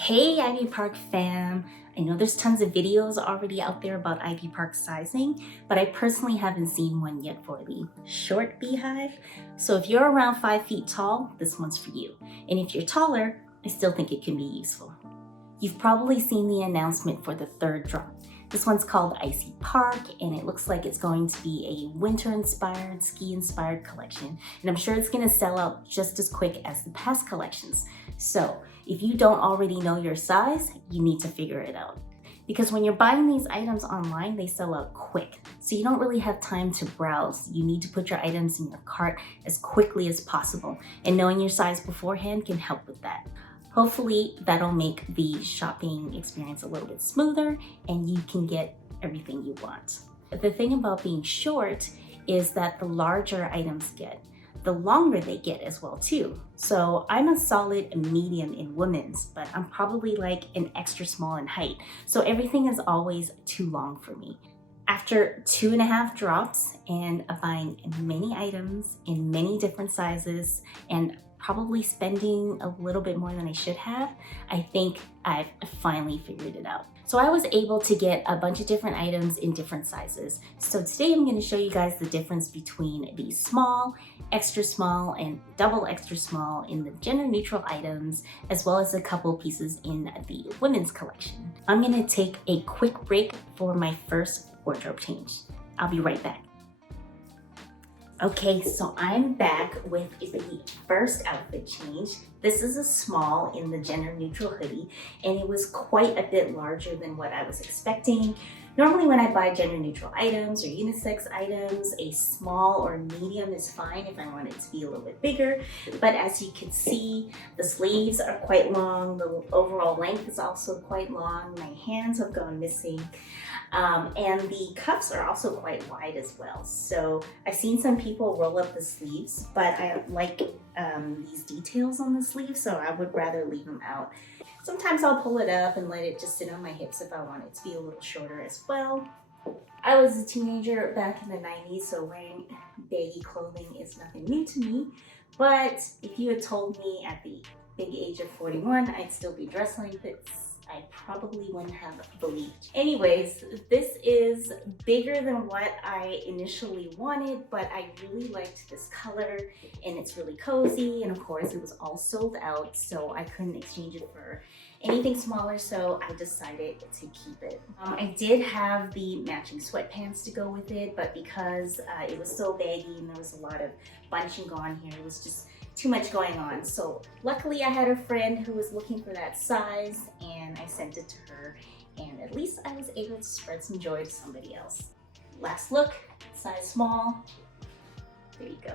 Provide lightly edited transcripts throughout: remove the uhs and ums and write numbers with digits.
Hey IVYPARK fam! I know there's tons of videos already out there about IVYPARK sizing, but I personally haven't seen one yet for the short Beyhive. So if you're around 5 feet tall, this one's for you. And if you're taller, I still think it can be useful. You've probably seen the announcement for the third drop. This one's called IVYPARK, and it looks like it's going to be a winter-inspired, ski-inspired collection. And I'm sure it's gonna sell out just as quick as the past collections. So if you don't already know your size, you need to figure it out. Because when you're buying these items online, they sell out quick. So you don't really have time to browse. You need to put your items in your cart as quickly as possible. And knowing your size beforehand can help with that. Hopefully that'll make the shopping experience a little bit smoother and you can get everything you want. The thing about being short is that the larger items get, the longer they get as well too. So I'm a solid medium in women's, but I'm probably like an extra small in height. So everything is always too long for me. After 2.5 drops and buying many items in many different sizes and probably spending a little bit more than I should have, I think I've finally figured it out. So I was able to get a bunch of different items in different sizes. So today I'm going to show you guys the difference between the small, extra small, and double extra small in the gender neutral items, as well as a couple pieces in the women's collection. I'm going to take a quick break for my first wardrobe change. I'll be right back. Okay, so I'm back with the first outfit change. This is a small in the gender neutral hoodie, and it was quite a bit larger than what I was expecting. Normally when I buy gender neutral items or unisex items, a small or medium is fine if I want it to be a little bit bigger. But as you can see, the sleeves are quite long, the overall length is also quite long, my hands have gone missing. And the cuffs are also quite wide as well. So I've seen some people roll up the sleeves, but I like these details on the sleeves, so I would rather leave them out. Sometimes I'll pull it up and let it just sit on my hips if I want it to be a little shorter as well. I was a teenager back in the 90s, so wearing baggy clothing is nothing new to me. But if you had told me at the big age of 41, I'd still be dressed like this, I probably wouldn't have believed. Anyways, this is bigger than what I initially wanted, but I really liked this color and it's really cozy. And of course it was all sold out, so I couldn't exchange it for anything smaller, so I decided to keep it. I did have the matching sweatpants to go with it, but because it was so baggy and there was a lot of bunching going here, it was just too much going on. So luckily I had a friend who was looking for that size and I sent it to her, and at least I was able to spread some joy to somebody else. Last look, size small. There you go.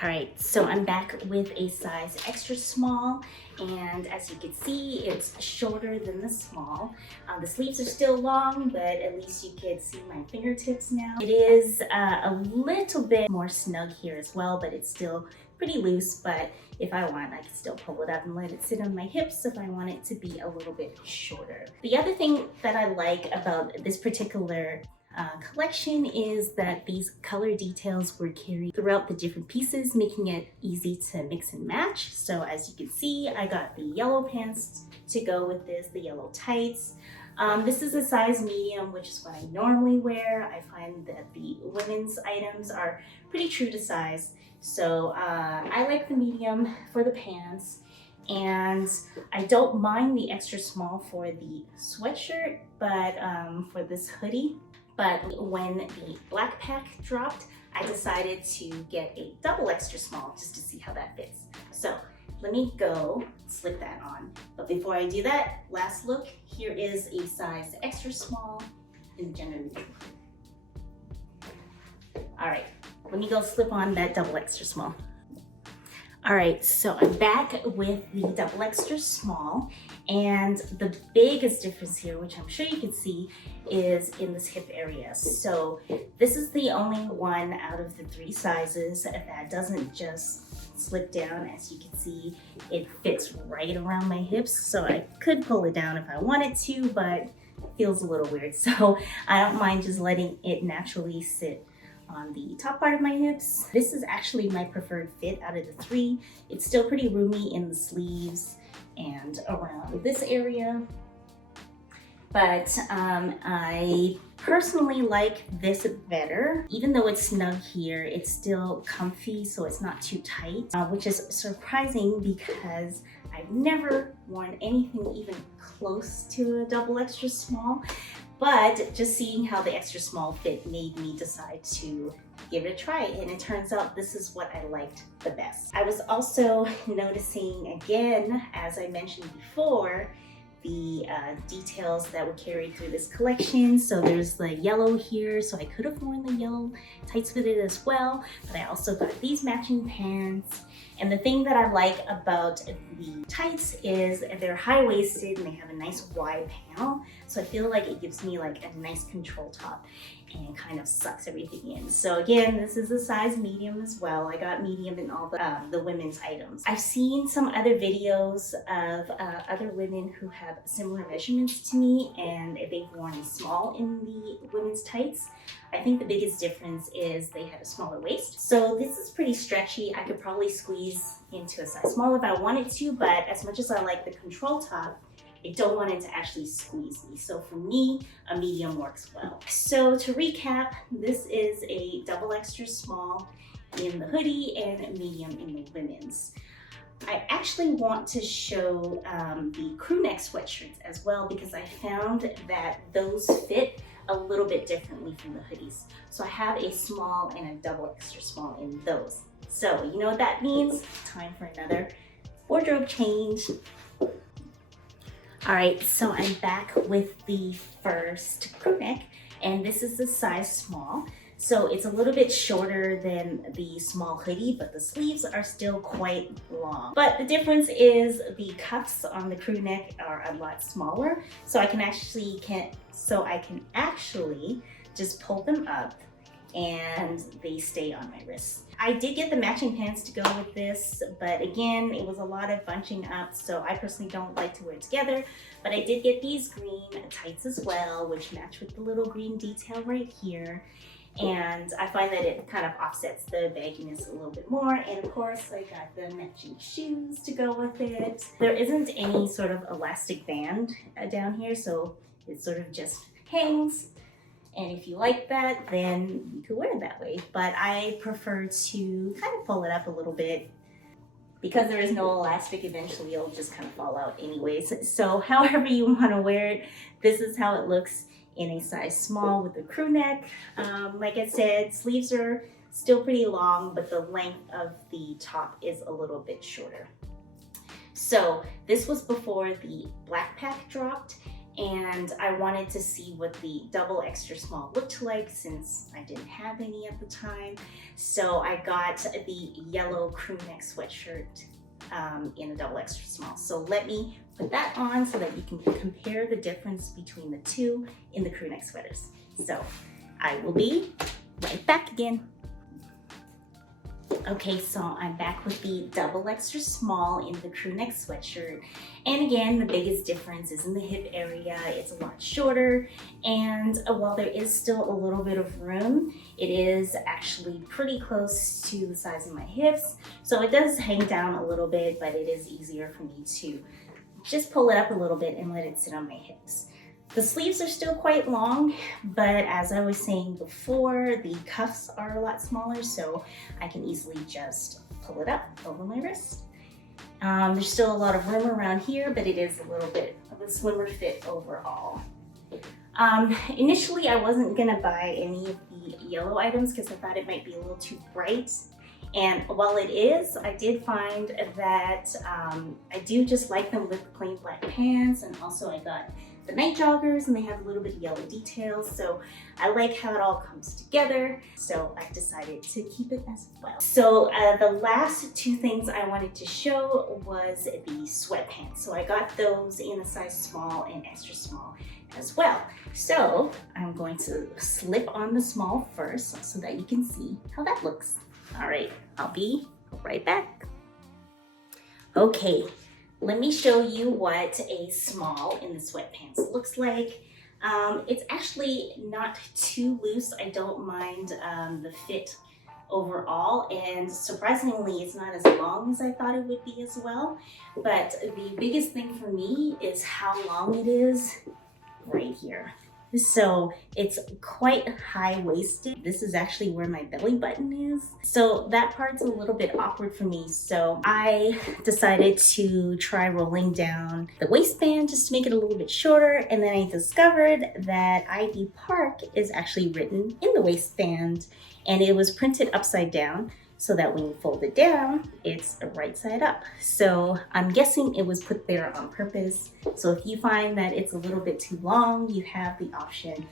All right, so I'm back with a size extra small, and as you can see, it's shorter than the small. The sleeves are still long, but at least you can see my fingertips now. It is a little bit more snug here as well, but it's still pretty loose. But if I want, I can still pull it up and let it sit on my hips if I want it to be a little bit shorter. The other thing that I like about this particular collection is that these color details were carried throughout the different pieces, making it easy to mix and match. So as you can see, I got the yellow pants to go with this, the yellow tights. This is a size medium, which is what I normally wear. I find that the women's items are pretty true to size. So I like the medium for the pants. And I don't mind the extra small for the sweatshirt, but for this hoodie. But when the black pack dropped, I decided to get a double extra small just to see how that fits. So let me go slip that on. But before I do that, last look, here is a size extra small in gender neutral. All right, let me go slip on that double extra small. All right, so I'm back with the double extra small, and the biggest difference here, which I'm sure you can see, is in this hip area. So this is the only one out of the 3 sizes that doesn't just slip down. As you can see, it fits right around my hips, so I could pull it down if I wanted to, but it feels a little weird. So I don't mind just letting it naturally sit on the top part of my hips. This is actually my preferred fit out of the three. It's still pretty roomy in the sleeves and around this area. But I personally like this better. Even though it's snug here, it's still comfy, so it's not too tight, which is surprising because I've never worn anything even close to a double extra small. But just seeing how the extra small fit made me decide to give it a try, and it turns out this is what I liked the best. I was also noticing, again, as I mentioned before, the details that were carried through this collection. So there's the yellow here, so I could have worn the yellow tights with it as well, but I also got these matching pants. And the thing that I like about the tights is they're high-waisted and they have a nice wide panel, so I feel like it gives me like a nice control top and kind of sucks everything in. So again, this is a size medium as well. I got medium in all the women's items. I've seen some other videos of other women who have similar measurements to me, and they've worn small in the women's tights. I think the biggest difference is they had a smaller waist. So this is pretty stretchy. I could probably squeeze into a size small if I wanted to, but as much as I like the control top, I don't want it to actually squeeze me. So for me, a medium works well. So to recap, this is a double extra small in the hoodie and a medium in the women's. I actually want to show the crew neck sweatshirts as well, because I found that those fit a little bit differently from the hoodies. So I have a small and a double extra small in those. So you know what that means? Time for another wardrobe change. All right, so I'm back with the first crew neck, and this is the size small. So it's a little bit shorter than the small hoodie, but the sleeves are still quite long. But the difference is the cuffs on the crew neck are a lot smaller, so I can actually just pull them up and they stay on my wrist. I did get the matching pants to go with this, but again, it was a lot of bunching up, so I personally don't like to wear it together. But I did get these green tights as well, which match with the little green detail right here. And I find that it kind of offsets the bagginess a little bit more. And of course, I got the matching shoes to go with it. There isn't any sort of elastic band down here, so it sort of just hangs. And if you like that, then you could wear it that way. But I prefer to kind of pull it up a little bit. Because there is no elastic, eventually it'll just kind of fall out anyways. So however you want to wear it, this is how it looks in a size small with the crew neck. Like I said, sleeves are still pretty long, but the length of the top is a little bit shorter. So this was before the black pack dropped, and I wanted to see what the double extra small looked like since I didn't have any at the time. So I got the yellow crew neck sweatshirt in a double extra small. So let me put that on so that you can compare the difference between the two in the crew neck sweaters. So I will be right back again. Okay, so I'm back with the double extra small in the crew neck sweatshirt. And again, the biggest difference is in the hip area. It's a lot shorter, and while there is still a little bit of room, it is actually pretty close to the size of my hips. So it does hang down a little bit, but it is easier for me to just pull it up a little bit and let it sit on my hips. The sleeves are still quite long, but as I was saying before, the cuffs are a lot smaller, so I can easily just pull it up over my wrist. There's still a lot of room around here, but it is a little bit of a slimmer fit overall. Initially, I wasn't gonna buy any of the yellow items because I thought it might be a little too bright. And while it is, I did find that I do just like them with plain black pants, and also I got the night joggers, and they have a little bit of yellow details, so I like how it all comes together, so I decided to keep it as well. So the last two things I wanted to show was the sweatpants. So I got those in a size small and extra small as well. So I'm going to slip on the small first so that you can see how that looks. All right, I'll be right back. Okay. Let me show you what a small in the sweatpants looks like. It's actually not too loose. I don't mind the fit overall, and surprisingly it's not as long as I thought it would be as well. But the biggest thing for me is how long it is right here. So it's quite high-waisted. This is actually where my belly button is. So that part's a little bit awkward for me. So I decided to try rolling down the waistband just to make it a little bit shorter. And then I discovered that IVYPARK is actually written in the waistband, and it was printed upside down, so that when you fold it down, it's right side up. So I'm guessing it was put there on purpose. So if you find that it's a little bit too long, you have the option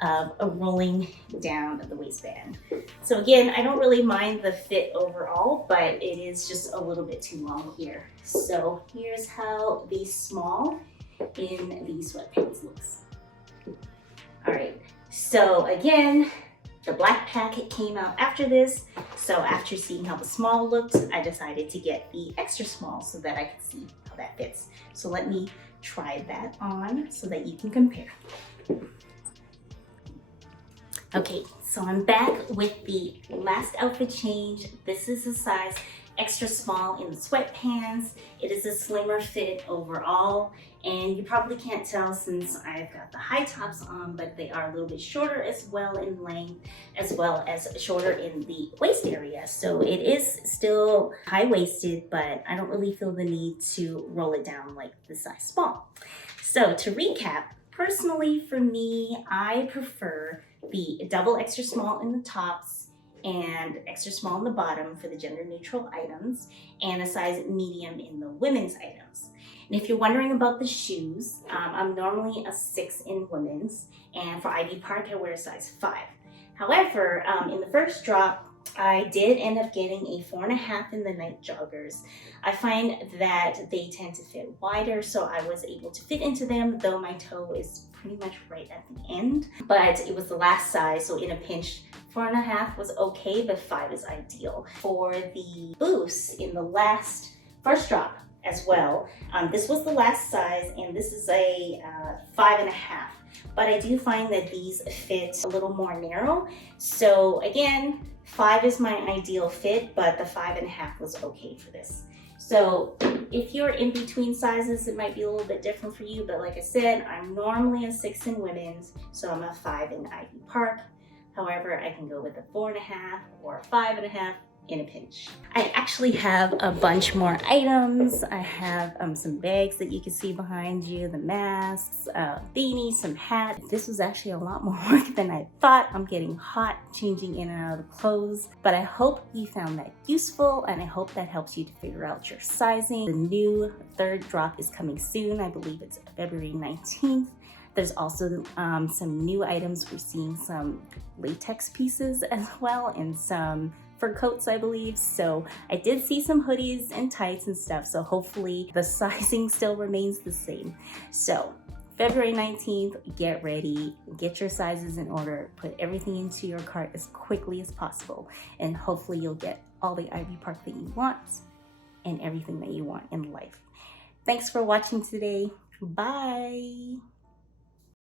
of rolling down the waistband. So again, I don't really mind the fit overall, but it is just a little bit too long here. So here's how the small in the sweatpants looks. All right, so again, the black packet came out after this. So after seeing how the small looked, I decided to get the extra small so that I could see how that fits. So let me try that on so that you can compare. Okay, so I'm back with the last outfit change. This is a size extra small in the sweatpants. It is a slimmer fit overall, and you probably can't tell since I've got the high tops on, but they are a little bit shorter as well in length, as well as shorter in the waist area. So it is still high-waisted, but I don't really feel the need to roll it down like the size small. So to recap, personally for me, I prefer the double extra small in the tops and extra small in the bottom for the gender neutral items, and a size medium in the women's items. And if you're wondering about the shoes, I'm normally a 6 in women's, and for IVYPARK I wear a size 5. However, in the first drop, I did end up getting a 4.5 in the night joggers. I find that they tend to fit wider, so I was able to fit into them, though my toe is pretty much right at the end. But it was the last size, so in a pinch, 4.5 was okay, but 5 is ideal. For the boosts in the first drop as well, this was the last size, and this is a 5.5. But I do find that these fit a little more narrow. So again, 5 is my ideal fit, but the 5.5 was okay for this. So if you're in between sizes, it might be a little bit different for you. But like I said, I'm normally a 6 in women's, so I'm a 5 in IVYPARK. However, I can go with a 4.5 or a 5.5 in a pinch. I actually have a bunch more items. I have some bags that you can see behind you, the masks, beanies, some hats. This was actually a lot more work than I thought. I'm getting hot changing in and out of the clothes, but I hope you found that useful, and I hope that helps you to figure out your sizing. The new third drop is coming soon. I believe it's February 19th. There's also some new items. We're seeing some latex pieces as well, and some fur coats, I believe. So I did see some hoodies and tights and stuff, so hopefully the sizing still remains the same. So February 19th, get ready, get your sizes in order, put everything into your cart as quickly as possible, and hopefully you'll get all the IVYPARK that you want and everything that you want in life. Thanks for watching today. Bye.